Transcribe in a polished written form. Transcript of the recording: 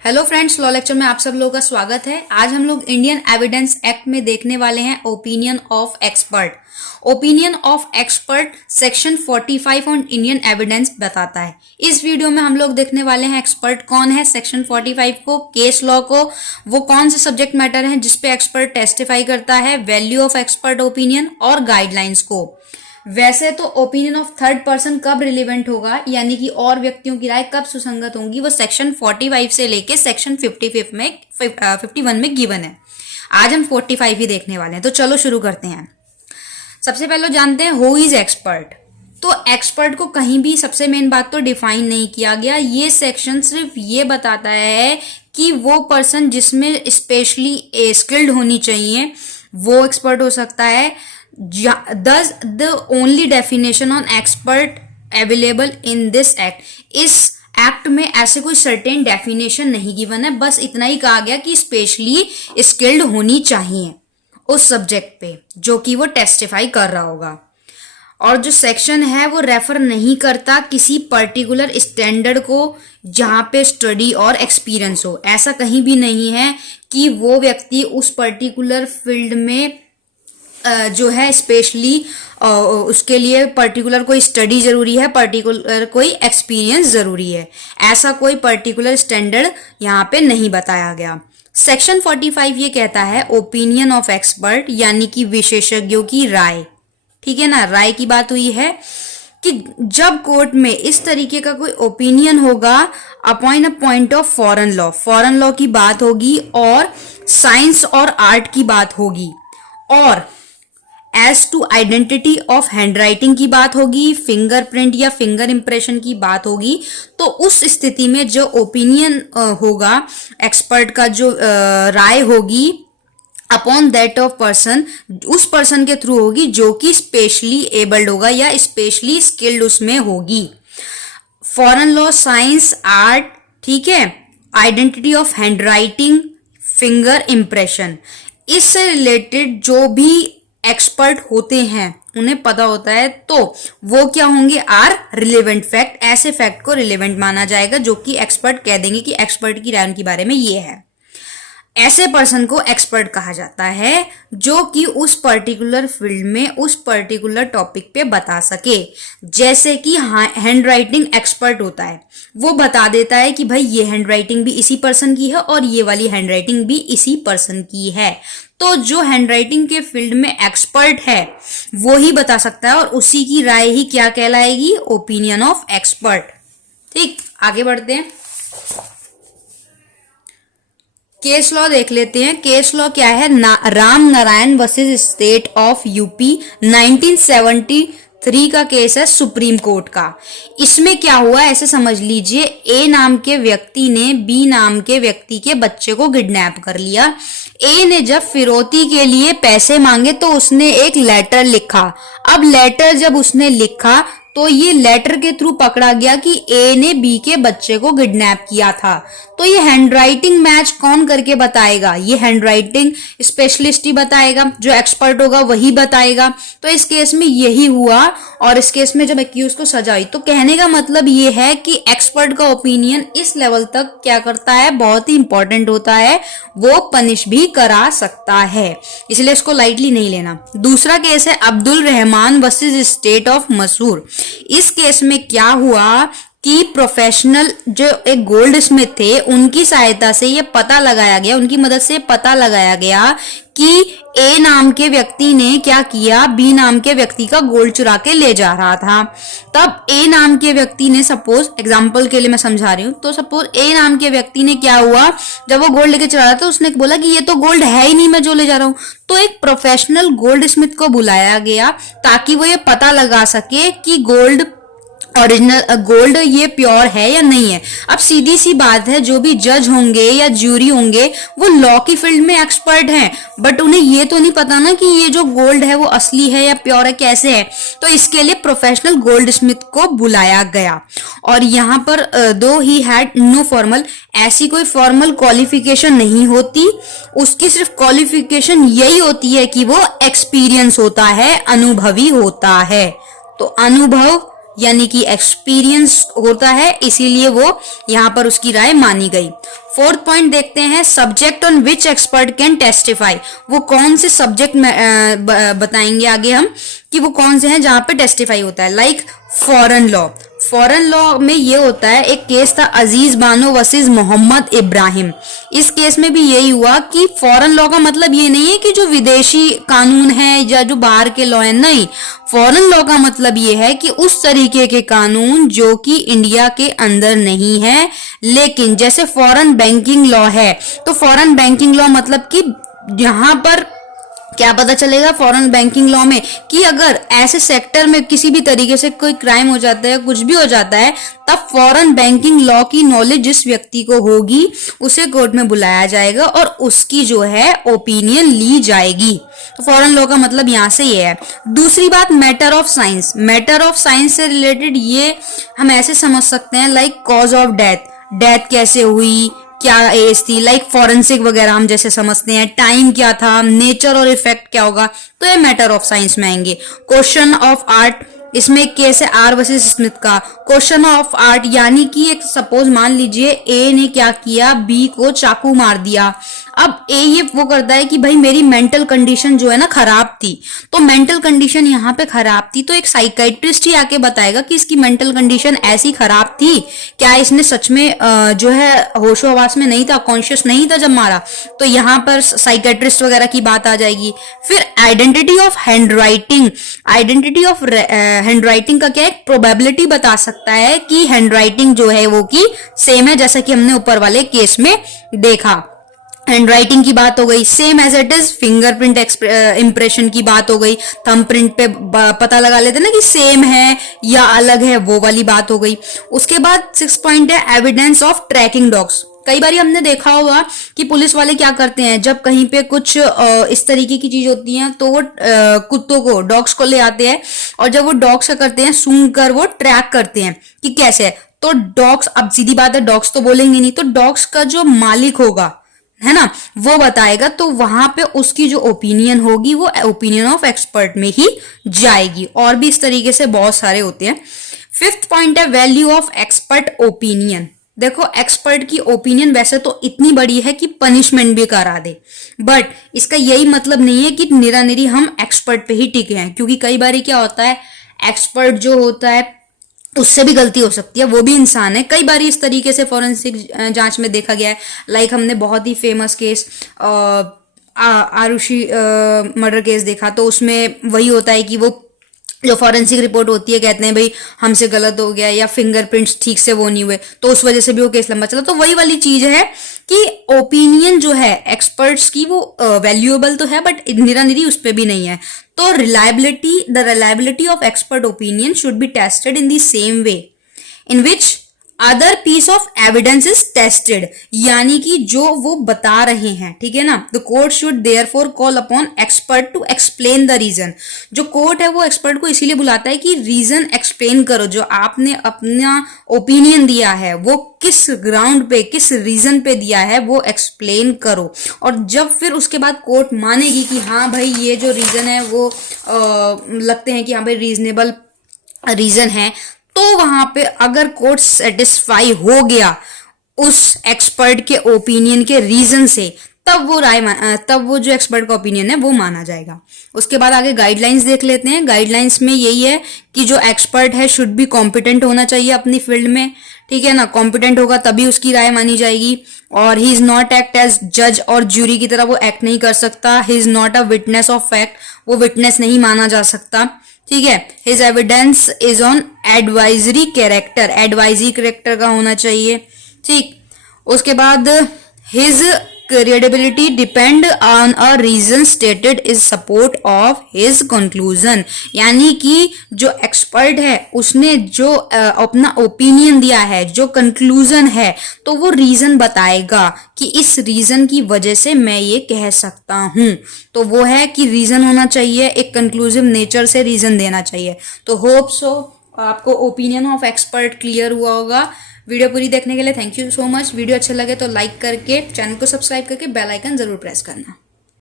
Hello friends, law lecture में आप सब लोगों का स्वागत है। आज हम लोग इंडियन एविडेंस एक्ट में देखने वाले हैं opinion of expert. Opinion of expert section 45 on Indian evidence बताता है। इस वीडियो में हम लोग देखने वाले हैं एक्सपर्ट कौन है, सेक्शन 45 को, केस लॉ को, वो कौन से सब्जेक्ट मैटर हैं जिसपे एक्सपर्ट टेस्टिफाई करता है, वैल्यू ऑफ एक्सपर्ट ओपिनियन और गाइडलाइंस को। वैसे तो ओपिनियन ऑफ थर्ड पर्सन कब रिलेवेंट होगा, यानी कि और व्यक्तियों की राय कब सुसंगत होंगी, वो सेक्शन 45 से लेके सेक्शन 51 में गिवन है। आज हम 45 ही देखने वाले हैं, तो चलो शुरू करते हैं। सबसे पहले जानते हैं हु इज एक्सपर्ट। तो एक्सपर्ट को कहीं भी सबसे मेन बात तो डिफाइन नहीं किया गया। ये सेक्शन सिर्फ ये बताता है कि वो पर्सन जिसमें स्पेशली स्किल्ड होनी चाहिए वो एक्सपर्ट हो सकता है। Thus, the only definition on expert available in this act, इस एक्ट में ऐसे कोई सर्टेन डेफिनेशन नहीं गिवन है, बस इतना ही कहा गया कि स्पेशली स्किल्ड होनी चाहिए उस सब्जेक्ट पे जो कि वो टेस्टिफाई कर रहा होगा। और जो सेक्शन है वो रेफर नहीं करता किसी पर्टिकुलर स्टैंडर्ड को जहां पे स्टडी और एक्सपीरियंस हो। ऐसा कहीं भी नहीं है कि वो व्यक्ति उस पर्टिकुलर फील्ड में जो है स्पेशली उसके लिए पर्टिकुलर कोई स्टडी जरूरी है, पर्टिकुलर कोई एक्सपीरियंस जरूरी है। ऐसा कोई पर्टिकुलर स्टैंडर्ड यहाँ पे नहीं बताया गया। सेक्शन 45 ये कहता है ओपिनियन ऑफ एक्सपर्ट, यानी कि विशेषज्ञों की राय। ठीक है ना, राय की बात हुई है कि जब कोर्ट में इस तरीके का कोई ओपिनियन होगा upon a point of foreign law की बात होगी और साइंस और आर्ट की बात होगी, और as to identity of handwriting की बात होगी, फिंगरप्रिंट या फिंगर इंप्रेशन की बात होगी, तो उस स्थिति में जो ओपिनियन होगा एक्सपर्ट का, जो राय होगी अपॉन दैट ऑफ पर्सन, उस पर्सन के थ्रू होगी जो कि स्पेशली एबल्ड होगा या स्पेशली स्किल्ड उसमें होगी। फॉरेन लॉ, साइंस, आर्ट, ठीक है, identity of handwriting, finger impression, इससे रिलेटेड जो भी एक्सपर्ट होते हैं उन्हें पता होता है, तो वो क्या होंगे, आर रिलेवेंट फैक्ट। ऐसे फैक्ट को रिलेवेंट माना जाएगा जो कि एक्सपर्ट कह देंगे कि एक्सपर्ट की राय उनके बारे में ये है। ऐसे पर्सन को एक्सपर्ट कहा जाता है जो कि उस पर्टिकुलर फील्ड में उस पर्टिकुलर टॉपिक पे बता सके। जैसे कि हैंड राइटिंग एक्सपर्ट होता है, वो बता देता है कि भाई ये हैंड राइटिंग भी इसी पर्सन की है और ये वाली हैंड राइटिंग भी इसी पर्सन की है। तो जो हैंडराइटिंग के फील्ड में एक्सपर्ट है वो ही बता सकता है और उसी की राय ही क्या कहलाएगी, ओपिनियन ऑफ एक्सपर्ट। ठीक, आगे बढ़ते हैं। केस लॉ देख लेते हैं। केस लॉ क्या है, Ram Narayan versus state of UP 1973 का केस है सुप्रीम कोर्ट का। इसमें क्या हुआ ऐसे समझ लीजिए, ए नाम के व्यक्ति ने बी नाम के व्यक्ति के बच्चे को किडनैप कर लिया। ए ने जब फिरौती के लिए पैसे मांगे तो उसने एक लेटर लिखा। अब लेटर जब उसने लिखा तो ये लेटर के थ्रू पकड़ा गया कि ए ने बी के बच्चे को किडनैप किया था। तो ये हैंडराइटिंग मैच कौन करके बताएगा, ये हैंडराइटिंग स्पेशलिस्ट ही बताएगा, जो एक्सपर्ट होगा वही बताएगा। तो इस केस में यही हुआ और इस केस में जब एक्यूज को सजा हुई, तो कहने का मतलब ये है कि एक्सपर्ट का ओपिनियन इस लेवल तक क्या करता है, बहुत ही इंपॉर्टेंट होता है, वो पनिश भी करा सकता है, इसलिए इसको लाइटली नहीं लेना। दूसरा केस है Abdul Rahman versus state of मसूर। इस केस में क्या हुआ कि प्रोफेशनल जो एक गोल्ड स्मिथ थे उनकी सहायता से ये पता लगाया गया, उनकी मदद से पता लगाया गया कि ए नाम के व्यक्ति ने क्या किया, बी नाम के व्यक्ति का गोल्ड चुरा के ले जा रहा था। तब ए नाम के व्यक्ति ने, सपोज एग्जांपल के लिए मैं समझा रही हूँ, तो सपोज ए नाम के व्यक्ति ने क्या हुआ, जब वो गोल्ड लेके चला रहा था उसने बोला कि ये तो गोल्ड है ही नहीं मैं जो ले जा रहा हूँ। तो एक प्रोफेशनल गोल्ड स्मिथ को बुलाया गया ताकि वो ये पता लगा सके कि गोल्ड ओरिजिनल गोल्ड ये प्योर है या नहीं है। अब सीधी सी बात है, जो भी जज होंगे या ज्यूरी होंगे वो लॉ की फील्ड में एक्सपर्ट हैं, बट उन्हें ये तो नहीं पता ना कि ये जो गोल्ड है वो असली है या प्योर है, कैसे है। तो इसके लिए प्रोफेशनल गोल्ड स्मिथ को बुलाया गया। और यहाँ पर दो ही हैड नो फॉर्मल, ऐसी कोई फॉर्मल क्वालिफिकेशन नहीं होती, उसकी सिर्फ क्वालिफिकेशन यही होती है कि वो एक्सपीरियंस होता है, अनुभवी होता है। तो अनुभव यानी कि एक्सपीरियंस होता है, इसीलिए वो यहाँ पर उसकी राय मानी गई। फोर्थ पॉइंट देखते हैं, subject on which expert can testify. वो कौन से सब्जेक्ट में बताएंगे आगे हम कि वो कौन से हैं जहां पे टेस्टिफाई होता है। Like foreign law, foreign law में ये होता है, एक केस था अजीज बानो वर्सेस मोहम्मद इब्राहिम। इस केस में भी यही हुआ कि फॉरेन लॉ का मतलब ये नहीं है कि जो विदेशी कानून है या जो बाहर के लॉ है, नहीं। फॉरेन लॉ का मतलब ये है कि उस तरीके के कानून जो कि इंडिया के अंदर नहीं है, लेकिन जैसे फॉरेन बैंकिंग लॉ है, तो फॉरेन बैंकिंग लॉ मतलब कि यहां पर क्या पता चलेगा फॉरेन बैंकिंग लॉ में कि अगर ऐसे सेक्टर में किसी भी तरीके से कोई क्राइम हो जाता है, कुछ भी हो जाता है, तब फॉरेन बैंकिंग लॉ की नॉलेज जिस व्यक्ति को होगी उसे कोर्ट में बुलाया जाएगा और उसकी जो है ओपिनियन ली जाएगी। तो फॉरेन लॉ का मतलब यहां से ये है। दूसरी बात, matter of science. Matter of science से रिलेटेड ये हम ऐसे समझ सकते हैं, like cause of death, death कैसे हुई, क्या एज थी, लाइक फॉरेंसिक वगैरह हम जैसे समझते हैं, टाइम क्या था, नेचर और इफेक्ट क्या होगा, तो ये मैटर ऑफ साइंस में आएंगे। क्वेश्चन ऑफ आर्ट, इसमें केस है आर वर्सेस स्मिथ का। क्वेश्चन ऑफ आर्ट यानी कि एक सपोज मान लीजिए ए ने क्या किया, बी को चाकू मार दिया। अब ए ये वो करता है कि भाई मेरी मेंटल कंडीशन जो है ना खराब थी, तो मेंटल कंडीशन यहाँ पे खराब थी, तो एक साइकाइट्रिस्ट ही आके बताएगा कि इसकी मेंटल कंडीशन ऐसी खराब थी, क्या इसने सच में जो है होशो हवास में नहीं था, कॉन्शियस नहीं था जब मारा, तो यहाँ पर साइकाइट्रिस्ट वगैरह की बात आ जाएगी। फिर identity of handwriting, identity of handwriting का क्या है, प्रोबेबिलिटी बता सकता है कि हैंडराइटिंग जो है वो की सेम है, जैसा कि हमने ऊपर वाले केस में देखा। हैंडराइटिंग की बात हो गई, same as it is. Fingerprint impression की बात हो गई, थंब प्रिंट पे पता लगा लेते ना कि सेम है या अलग है, वो वाली बात हो गई। उसके बाद 6 पॉइंट है एविडेंस ऑफ ट्रैकिंग डॉग्स। कई बार हमने देखा होगा कि पुलिस वाले क्या करते हैं, जब कहीं पे कुछ इस तरीके की चीज होती है तो वो कुत्तों को, डॉग्स को ले आते हैं और जब वो डॉग्स का करते हैं सूंघ कर वो ट्रैक करते हैं कि कैसे है। तो डॉग्स, अब सीधी बात है डॉग्स तो बोलेंगे नहीं, तो डॉग्स का जो मालिक होगा है ना वो बताएगा, तो वहां पे उसकी जो ओपिनियन होगी वो ओपिनियन ऑफ एक्सपर्ट में ही जाएगी। और भी इस तरीके से बहुत सारे होते हैं। 5th पॉइंट है वैल्यू ऑफ एक्सपर्ट ओपिनियन। देखो एक्सपर्ट की ओपिनियन वैसे तो इतनी बड़ी है कि पनिशमेंट भी करा दे, बट इसका यही मतलब नहीं है कि निरानिरी हम एक्सपर्ट पे ही टिके हैं, क्योंकि कई बार क्या होता है, एक्सपर्ट जो होता है उससे भी गलती हो सकती है, वो भी इंसान है। कई बार इस तरीके से फॉरेंसिक जांच में देखा गया है। लाइक हमने बहुत ही famous case Aarushi murder case देखा, तो उसमें वही होता है कि वो जो फॉरेंसिक रिपोर्ट होती है कहते हैं भाई हमसे गलत हो गया या फिंगरप्रिंट्स ठीक से वो नहीं हुए, तो उस वजह से भी वो केस लंबा चला। तो वही वाली चीज है कि ओपिनियन जो है एक्सपर्ट्स की वो वैल्यूएबल तो है, बट निरानिरी उस पर भी नहीं है। तो the reliability of expert opinion should be tested in the same way in which other piece of evidence is tested, यानी कि जो वो बता रहे हैं, ठीक है ना। The court should therefore call upon expert to explain the reason. जो कोर्ट है वो एक्सपर्ट को इसीलिए बुलाता है कि रीजन एक्सप्लेन करो, जो आपने अपना ओपिनियन दिया है वो किस ग्राउंड पे, किस रीजन पे दिया है वो एक्सप्लेन करो। और जब फिर उसके बाद कोर्ट मानेगी कि हाँ भाई ये जो रीजन है वो लगते हैं कि हाँ भाई रीजनेबल रीजन है, तो वहां पे अगर कोर्ट सेटिस्फाई हो गया उस एक्सपर्ट के ओपिनियन के रीजन से, तब वो जो एक्सपर्ट का ओपिनियन है वो माना जाएगा। उसके बाद आगे गाइडलाइंस देख लेते हैं। गाइडलाइंस में यही है कि जो एक्सपर्ट है शुड बी कॉम्पिटेंट होना चाहिए अपनी फील्ड में, ठीक है ना। कॉम्पिटेंट होगा तभी उसकी राय मानी जाएगी। और he is not act as जज और ज्यूरी की तरह वो एक्ट नहीं कर सकता। He is not a witness of fact, वो विटनेस नहीं माना जा सकता, ठीक है। His evidence is on advisory character, advisory character का होना चाहिए, ठीक। उसके बाद his credibility depend on a reason stated is support of his conclusion, यानी कि जो एक्सपर्ट है उसने जो अपना ओपिनियन दिया है, जो कंक्लूजन है, तो वो रीजन बताएगा कि इस रीजन की वजह से मैं ये कह सकता हूं। तो वो है कि रीजन होना चाहिए, एक कंक्लूसिव नेचर से रीजन देना चाहिए। तो होप सो आपको ओपिनियन ऑफ एक्सपर्ट क्लियर हुआ होगा। वीडियो पूरी देखने के लिए thank you so much. Video अच्छा लगे तो लाइक करके, चैनल को सब्सक्राइब करके बेल आइकन जरूर प्रेस करना।